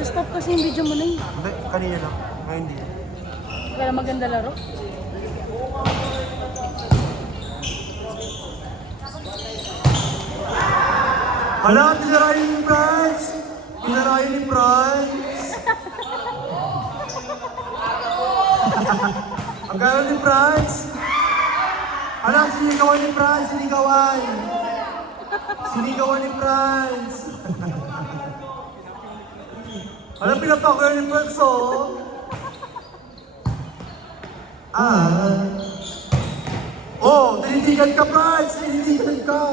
Stop kasi yung video mo na yun. Hindi, kanina lang. Ngayon hindi. Kaya maganda laro. Hala, pinarayan ni Franz! Pinarayan ni Franz! Ang gano'n ni Franz! Hala, sinigawan ni Franz! Sinigawan! Sinigawan ni Franz! Hala, pinapakayan ni Franz, oh! Oh, tinitigan ka, Franz! Tinitigan ka!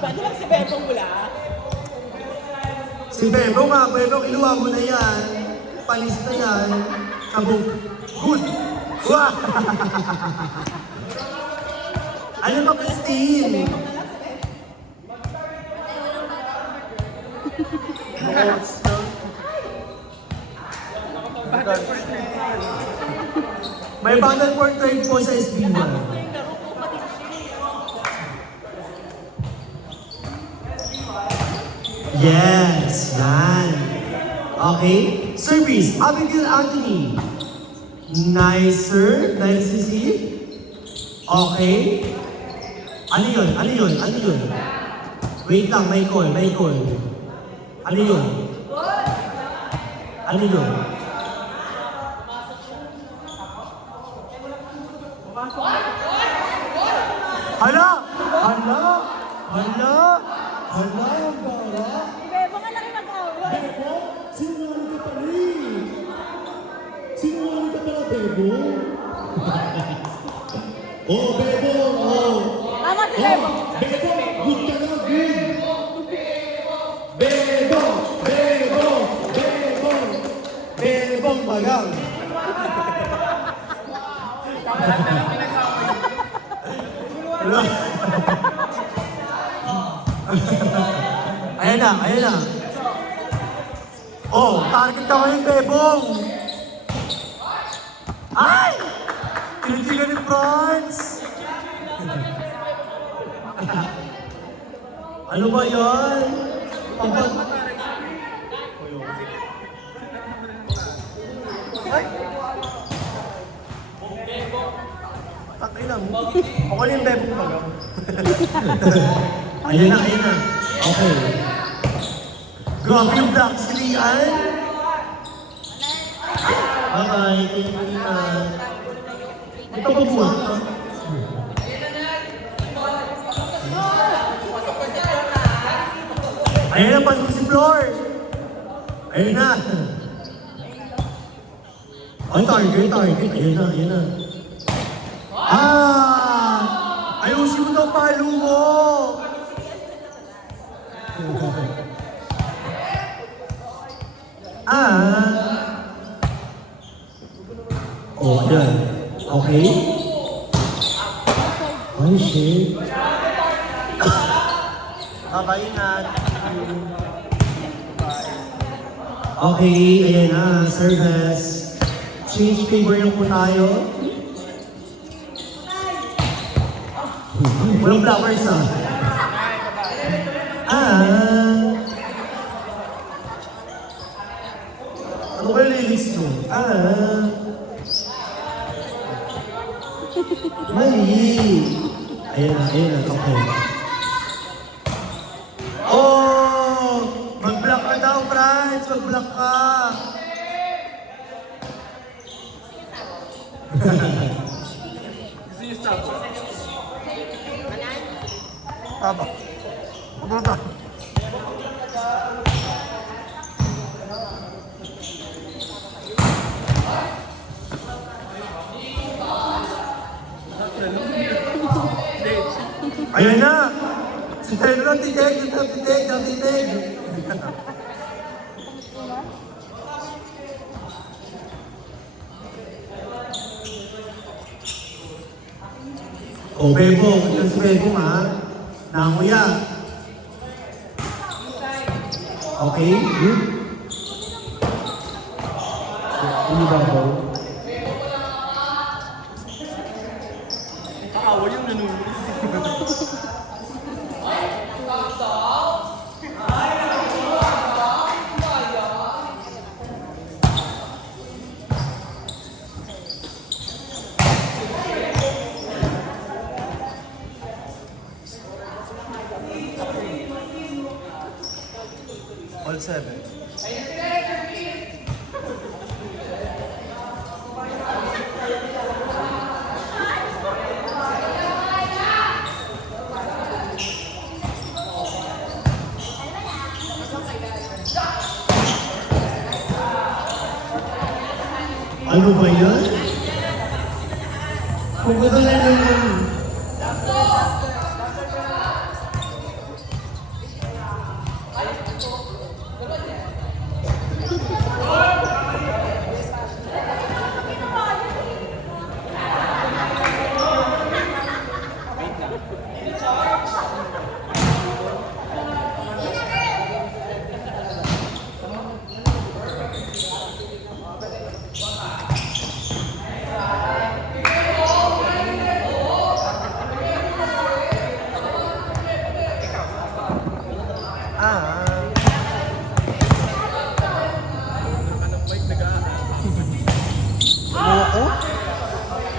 Paano lang si Bebong wala? Si Bebong nga, Bebong, iluwa mo na yan. Palis na yan. Kabog. Good! Wah! Ano ba, Christine? May bundle for trade po sa SB1. Yes, yan. Okay. Service, Abigail Anthony. Nicer, nice to see. Okay. Ano yun? Ano yun? Ano yun? Wait lang, may call, may call. Ano yun? Ano yun? Hala! Hala! Hala! Hala! Ang bara! Bebo ka lang mag-away. Bebo? Sinungaling ka pala eh. Sinungaling ka pala, Bebo. Oh, Bebo, oh. Tama si Bebo. Bebo, good ka na, good. Bebo, Bebo, Bebo. Bebong bagang! Hello? Ayan na, ayan na. Oh, target ka ngayon, Bebong! Ay! Tinitigan ni Franz! Ano ba yan? Pagpag... Ay! Takay lang. Ako na yung Bebong bagang. Ayan na, ayan na. Okay. Grabe yung black silian. Bye-bye. Thank you, Nina. Ito ba buwan ka? Ayan na, pasok si Flor. Ayan na. Ay, target, target. Ayan na, ayan na. Ayusin mo daw palo mo. Oh, yan. Okay. Ay, shit. Kabainat. Okay, ayan na. Service. Change favor lang po tayo. Walang flowers ano ba yung lilis mo? Mali. Ayan na, okay. Oh! Mag-block ka daw, Franz! Mag-block ka! Tama. Pumunta. Ayan na! Si Taylor ang titig, ang titig, ang titig. O, Bebo, yung si Bebo ha. Nanguya. Okay, good. Hindi ba ako? Kaawa yung nanunod. Level 7. Ano ba yan? Kung kagalan naman.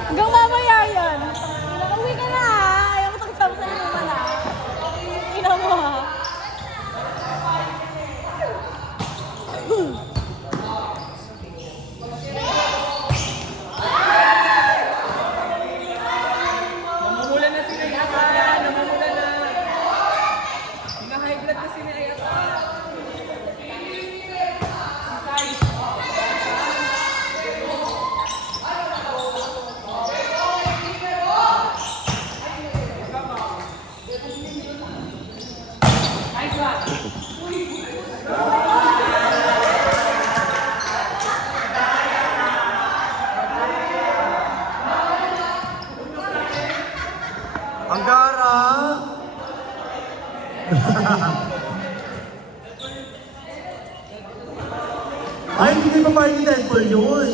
Hanggang mamaya yan. Uwi ka na ha. Ayaw ko tagsama sa inyo naman ha. Ina mo ha. Namumula na si Ayata. Namumula na. Hina-high blood na si Ayata. Ang gara! Ay, hindi pa party temple yun.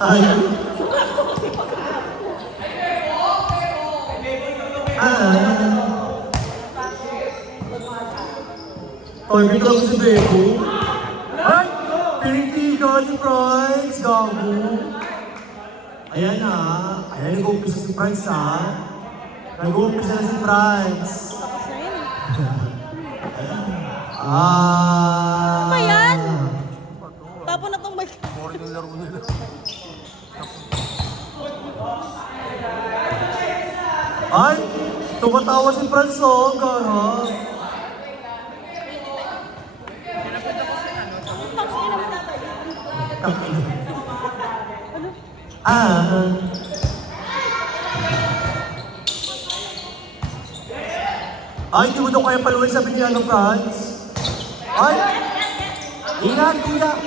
Ay. Oy, may lang si Bebo. Ay! Pinitigan ni Price, gago. Ayan na. Ayan, nag-uumpisa si Price ha. Nag-uumpisa na si Price. Tapos na yun eh. Ah. Ano yan? Tapon na tong mic. Boring yung laro nila. Ay! Tumatawa si Franz oh, gara. Ay, di mo daw kaya paluin sabi niya ng Franz. Ay! Ingat, ingat!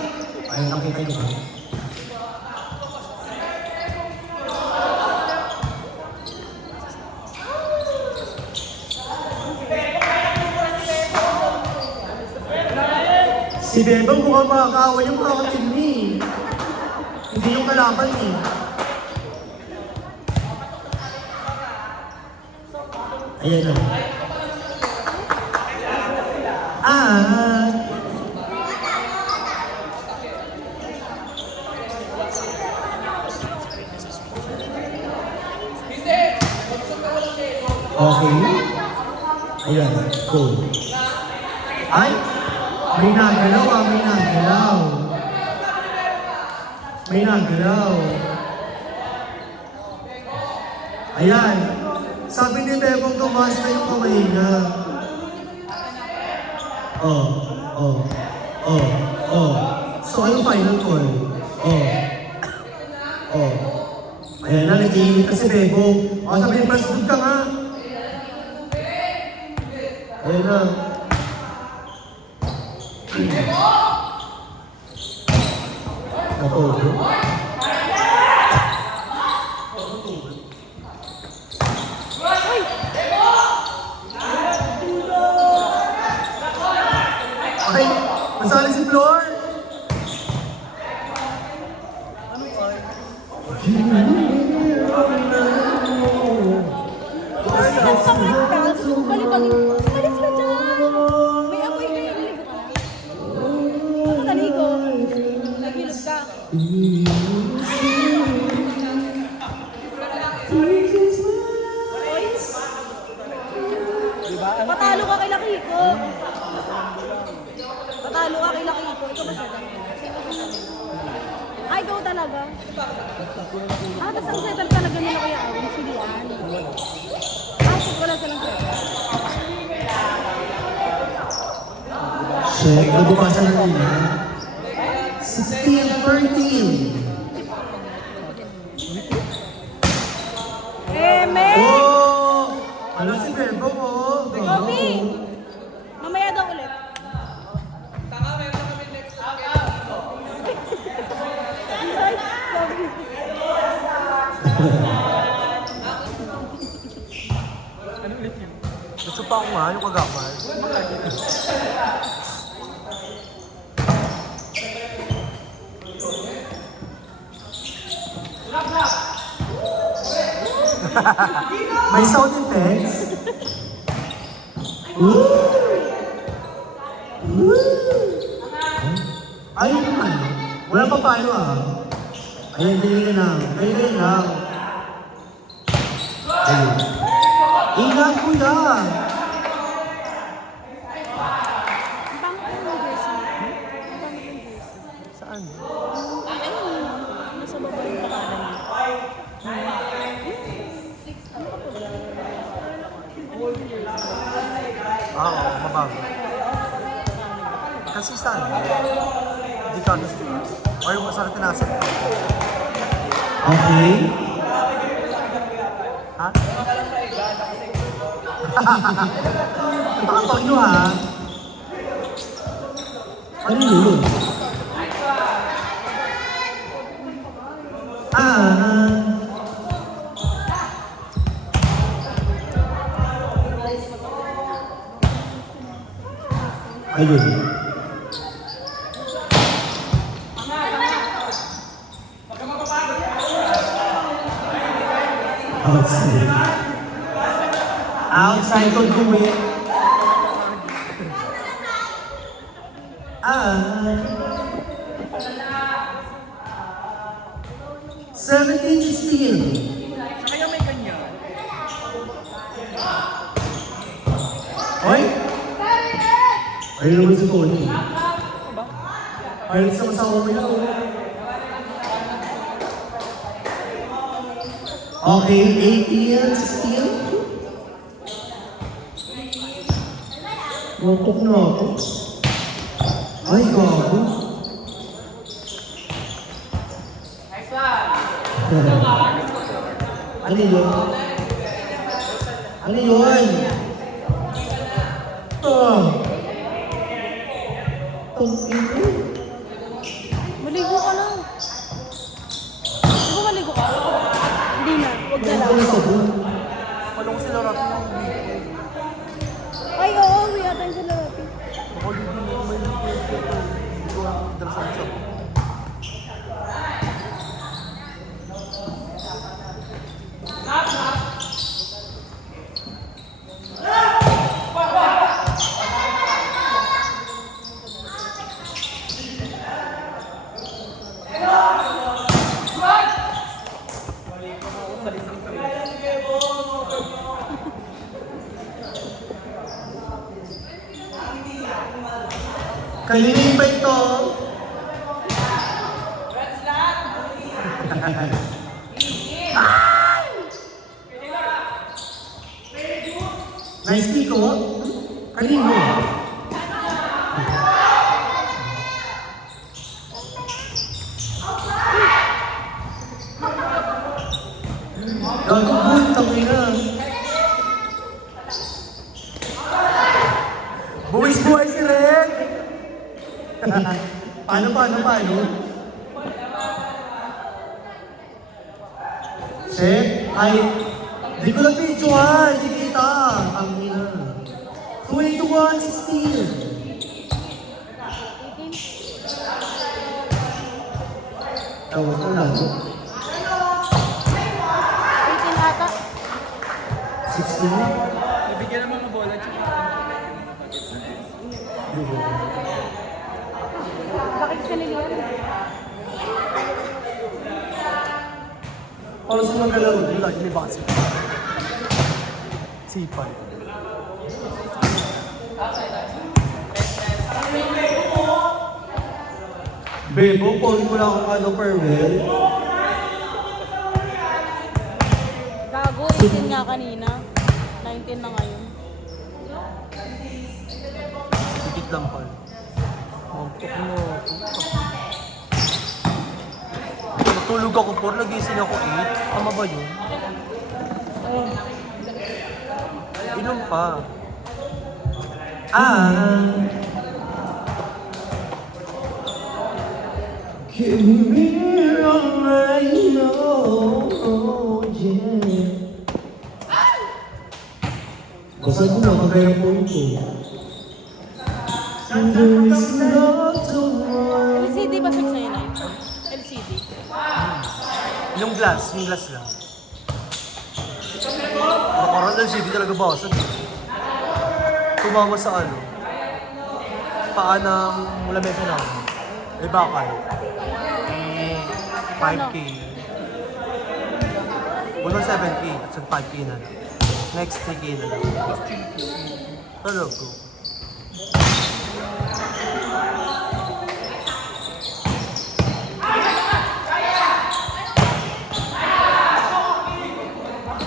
Ay, nakita niyo ba? Si Bebang mukhang makakawa yung kakatin ni. Hindi yung kalaban eh. Ayan na. Okay. Ayan, cool. Ay! May nagalaw ah, may nagalaw. May nagalaw. Ayan. Sabi ni Bebong tumaas na yung kamay niya. Oh. So, ano final call? Ayan na, nag-iinit na si Bebong. Sabi ni Franz, doon ka nga. Ayan na. Napogo. Ay! Masali si Flor! Umalis ka dyan! May amoy ka yung ligo ka na. Ako naligo. Nagilog ka. ikaw talaga. Tapos ang settle talaga nila Kuya Awin, si Lian. Wala silang settle. Check, nabukasan na nila. 16-13. Men! Oh! Ano si Bebo mo? Kobe! Mamaya daw ulit. Taka, meron kami next time. Ano ulit yun? Natsupa ko nga, yung kagamal. May sound effects. Ayun naman. Wala pa paano ah. Ayun, ganyan lang. Ganyan lang. Ayun. Ingat kuya. Ang pangit ng jersey. Ang pangit ng jersey. Saan? Ayun, nasa baba yung pangalan niya. Ah, oo, mabago. Kasi saan? Hindi ka gusto. O yung masarap tinasan. Okay. Ha? Nakapag nyo ha? Ano yun? Ayun. Outside. Outside ko gawin. Ah. 17-16. Kaya may ganyan. Oy! Ayun naman si Tony. Ayun sa kasama mo yun. Okay, 18-16. Nokok na ako. Ay, gago. Nice one. Ano yun? Ano yun? Maligo ka lang. Di ba maligo ka? Hindi na. Huwag na lang. Palong sila rapi ng Ay, oo. Uwi ata yung sila rapi. ako yung may ito. Dalasan siya. Kaninin ba ito? Nice pick, oh. Kanino? Gagawin, tangin na. Buwis-buwis si Red! Paano? Chef, ay, di ko lang video ha, hindi kita. Ang ina. 21-16. Tawag ko lang. 18 ata. 16? Nabigyan ng mga bola. Bakit siya niliyan? Para sa mga galaw, yung lagi may basket. Sipay. Bebo, pogi ko lang ang ano, Perwell. Gago, 18 nga kanina. 19 na ngayon. Dikit lang pala. Magtok mo. Natulog ako po, nagising ako 8. Tama ba yun? Oh. Inom pa. Ah. Give me all I know, yeah. Basta ko lang kagaya po ito. There is no tomorrow. LCD ba sa'yo na ito? LCD. Yung glass lang. Parang LCD talaga ba? Tumama sa ano? Paanang lamesa na ako. Eh bakal. 5K. Unang 7K, at 5K na lang. Next 3K na lang. Talaga.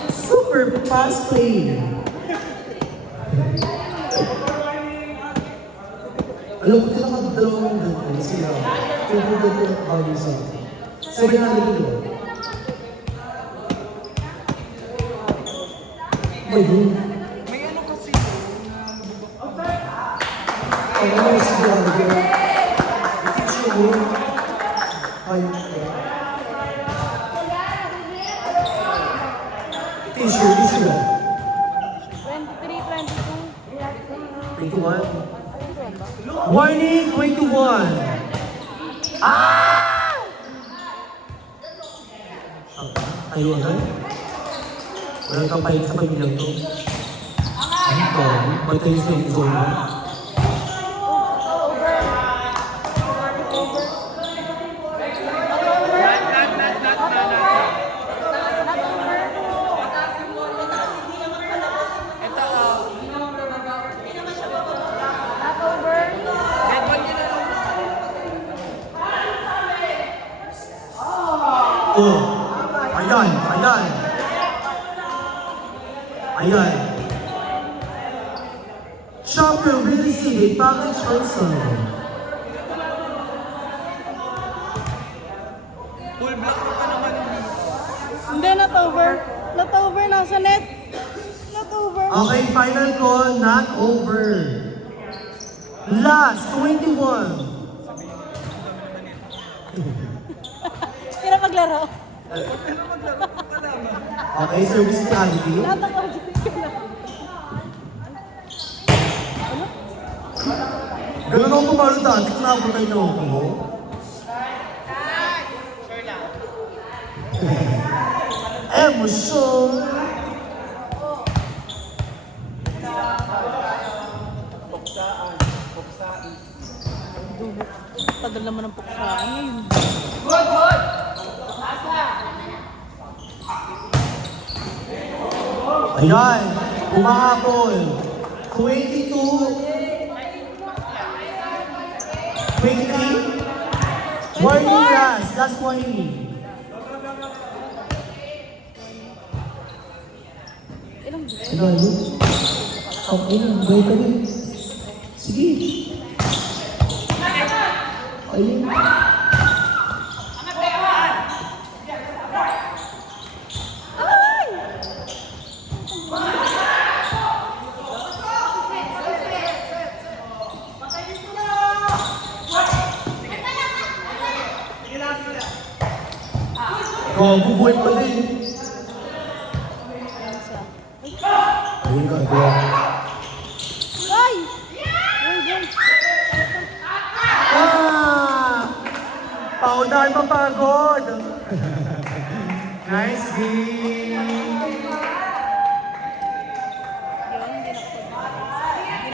Super fast play. Alam ko nila dalawang ganito sila. Kung ganito ang value sa akin. Second hand nila. May yun. May ano kasi Ang mga sigurado ko. Ito siya mo. Ay. T-shirt, t-shirt. 23, 22. 21. Warning, 21. Ah! Tayo agad? Walang kapalit sa pamilyang to. Ano to? Ba't tayo sa zone mo? Oh, ayan, ayan. Ayan. Shopper really see it, bakit Johnson? full black ka naman. Hindi, not over. Not over, nasa net. Not over. Okay, final call, not over. Last, 21. Sino maglaro? Okay, service quality. Lahat ng audience ka na. Ganun ako kumalo dati, kung nakaputay na ako. Emosyon. Tagal naman ang puksaan ngayon. Ayan, umahapon. 22. 23. Warning last warning. Ilang gusto? Ano? Okay lang, gawin ka rin. Sige. Ayun. Bubuhay pa din. Ayun ka, agad. Ay! Ay, ay. Paunahan mapagod. Nice game.